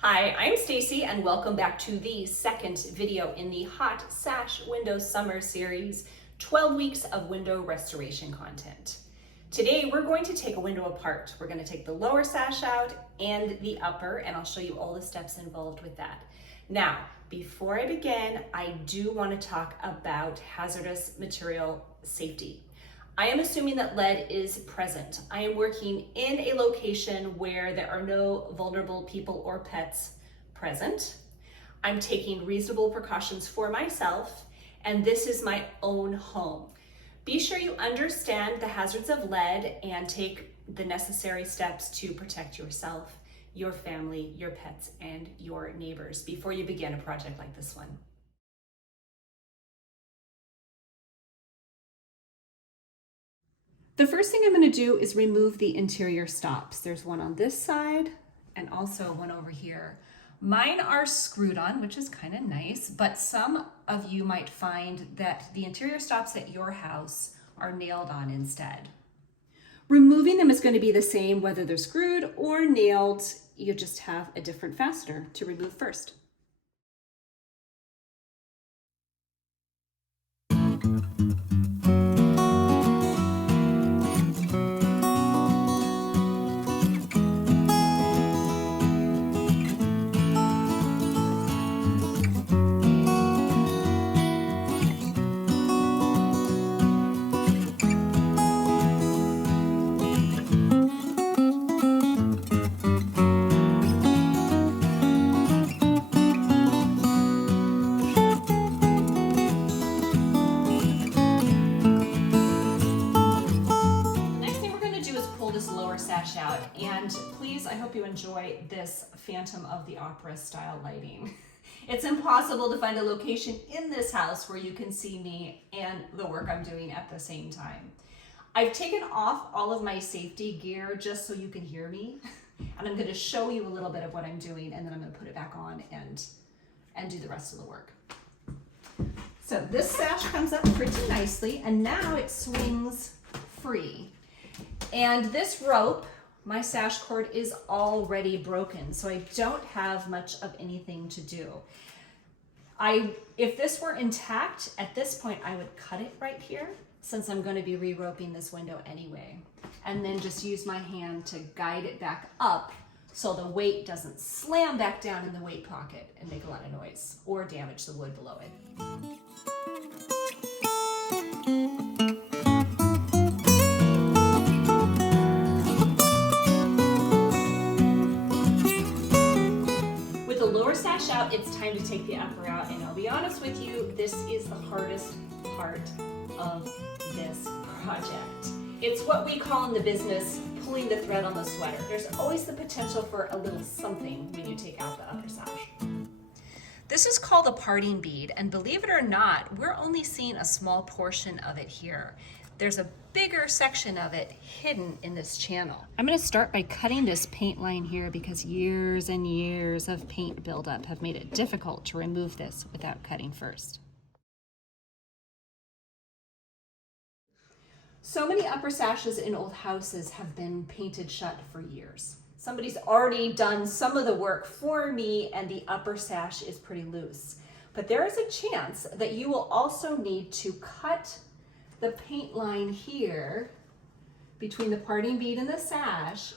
Hi, I'm Stacy and welcome back to the second video in the Hot Sash Window Summer Series, 12 weeks of window restoration content. Today we're going to take a window apart. We're going to take the lower sash out and the upper, and I'll show you all the steps involved with that. Now, before I begin, I do want to talk about hazardous material safety. I am assuming that lead is present. I am working in a location where there are no vulnerable people or pets present. I'm taking reasonable precautions for myself, and this is my own home. Be sure you understand the hazards of lead and take the necessary steps to protect yourself, your family, your pets, and your neighbors before you begin a project like this one. The first thing I'm going to do is remove the interior stops. There's one on this side and also one over here. Mine are screwed on, which is kind of nice, but some of you might find that the interior stops at your house are nailed on instead. Removing them is going to be the same whether they're screwed or nailed. You just have a different fastener to remove first. Sash out, and please, I hope you enjoy this Phantom of the Opera style lighting. It's impossible to find a location in this house where you can see me and the work I'm doing at the same time. I've taken off all of my safety gear just so you can hear me, and I'm going to show you a little bit of what I'm doing, and then I'm going to put it back on and do the rest of the work. So this sash comes up pretty nicely, and now it swings free. And this rope, my sash cord, is already broken, so I don't have much of anything to do. If this were intact, at this point I would cut it right here, since I'm going to be re-roping this window anyway, and then just use my hand to guide it back up so the weight doesn't slam back down in the weight pocket and make a lot of noise or damage the wood below it. Sash out, it's time to take the upper out, and I'll be honest with you, this is the hardest part of this project. It's what we call in the business pulling the thread on the sweater. There's always the potential for a little something when you take out the upper sash. This is called a parting bead, and believe it or not, we're only seeing a small portion of it here. There's a bigger section of it hidden in this channel. I'm going to start by cutting this paint line here because years and years of paint buildup have made it difficult to remove this without cutting first. So many upper sashes in old houses have been painted shut for years. Somebody's already done some of the work for me and the upper sash is pretty loose. But there is a chance that you will also need to cut the paint line here between the parting bead and the sash.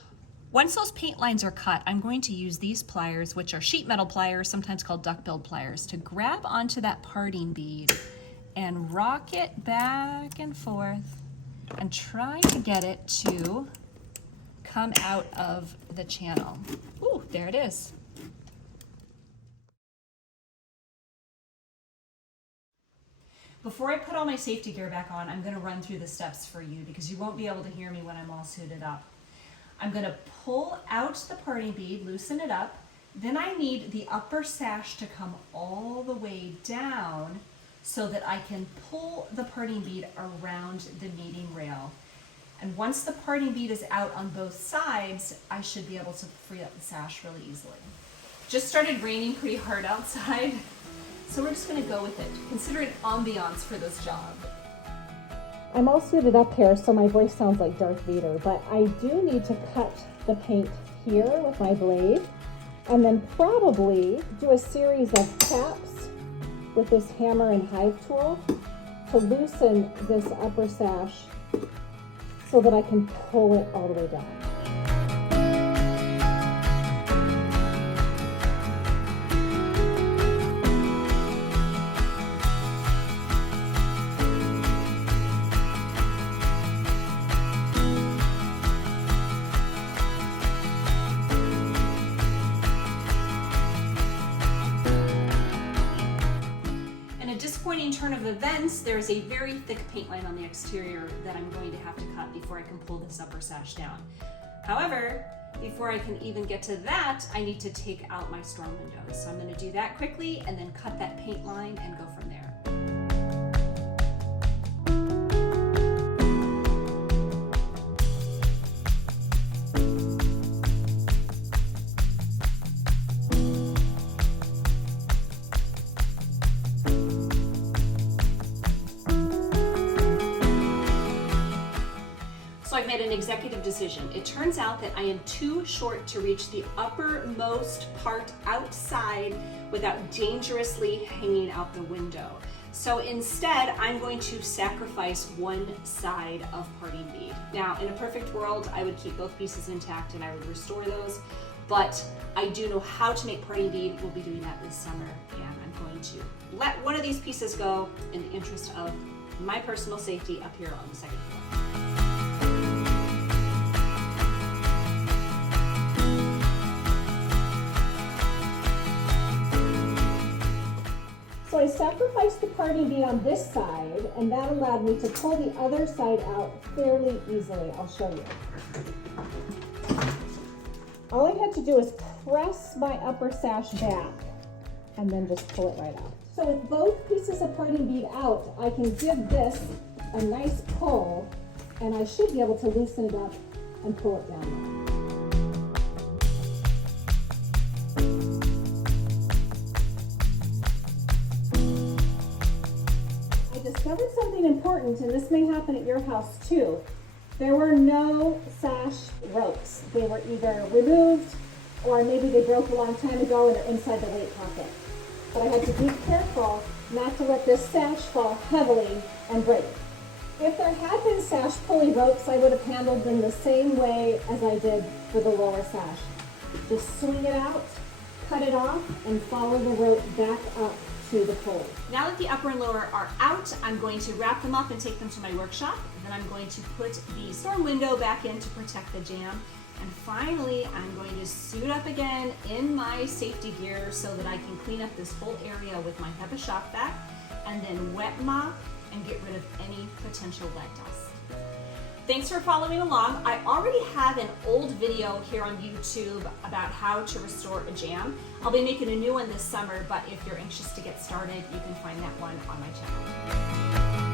Once those paint lines are cut, I'm going to use these pliers, which are sheet metal pliers, sometimes called duck-bill pliers, to grab onto that parting bead and rock it back and forth and try to get it to come out of the channel. Ooh, there it is. Before I put all my safety gear back on, I'm going to run through the steps for you because you won't be able to hear me when I'm all suited up. I'm going to pull out the parting bead, loosen it up. Then I need the upper sash to come all the way down so that I can pull the parting bead around the kneading rail. And once the parting bead is out on both sides, I should be able to free up the sash really easily. Just started raining pretty hard outside. So we're just going to go with it. Consider it ambiance for this job. I'm all suited up here, so my voice sounds like Darth Vader, but I do need to cut the paint here with my blade. And then probably do a series of taps with this hammer and hive tool to loosen this upper sash so that I can pull it all the way down. Turn of events, there's a very thick paint line on the exterior that I'm going to have to cut before I can pull this upper sash down. However, before I can even get to that, I need to take out my storm windows. So I'm going to do that quickly and then cut that paint line and go from there. So I've made an executive decision. It turns out that I am too short to reach the uppermost part outside without dangerously hanging out the window. So instead, I'm going to sacrifice one side of parting bead. Now, in a perfect world, I would keep both pieces intact and I would restore those, but I do know how to make parting bead. We'll be doing that this summer, and I'm going to let one of these pieces go in the interest of my personal safety up here on the second floor. So I sacrificed the parting bead on this side, and that allowed me to pull the other side out fairly easily. I'll show you. All I had to do is press my upper sash back and then just pull it right out. So with both pieces of parting bead out, I can give this a nice pull, and I should be able to loosen it up and pull it down. Discovered something important, and this may happen at your house too. There were no sash ropes. They were either removed or maybe they broke a long time ago and they're inside the weight pocket. But I had to be careful not to let this sash fall heavily and break. If there had been sash pulley ropes, I would have handled them the same way as I did for the lower sash. Just swing it out, cut it off, and follow the rope back up to the pulley. Now that the upper and lower are out, I'm going to wrap them up and take them to my workshop. Then I'm going to put the storm window back in to protect the jamb. And finally, I'm going to suit up again in my safety gear so that I can clean up this whole area with my HEPA shop vac and then wet mop and get rid of any potential lead dust. Thanks for following along. I already have an old video here on YouTube about how to restore a jamb. I'll be making a new one this summer, but if you're anxious to get started, you can find that one on my channel.